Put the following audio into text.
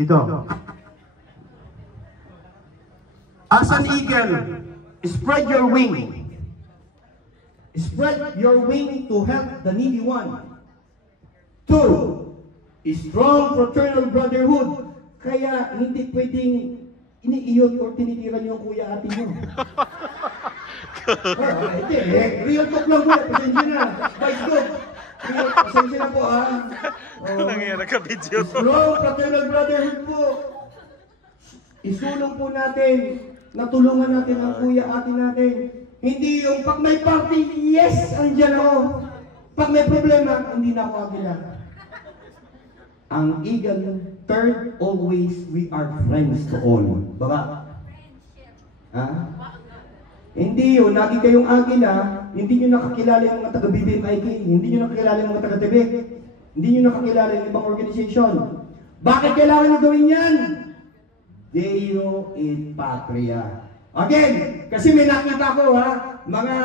Ito. As an eagle, spread your wing. Spread your wing to help the needy one. 2, strong fraternal brotherhood. Kaya hindi pwedeng iniiyot o tinitira niyo ang kuya ate niyo. Hindi real talk lang po. Pasensya na. Vice good. Pasensya na po ha. Nangyayari ka video to. Strong fraternal brotherhood po. Isulong po natin. Natulungan natin ang kuya ate natin. Hindi yung pag may party, yes, andyan ako. Pag may problema, hindi na ako agila. Ang eagle, third, always, we are friends to all. Baba? Ha? Hindi yun, lagi kayong agila, hindi nyo nakakilala yung mga taga-BBMIK, hindi nyo nakakilala yung mga taga-TB, hindi nyo nakakilala yung ibang organisasyon. Bakit kailangan nyo gawin yan? Deo et Patria. Again, kasi may nakita ko ha, mga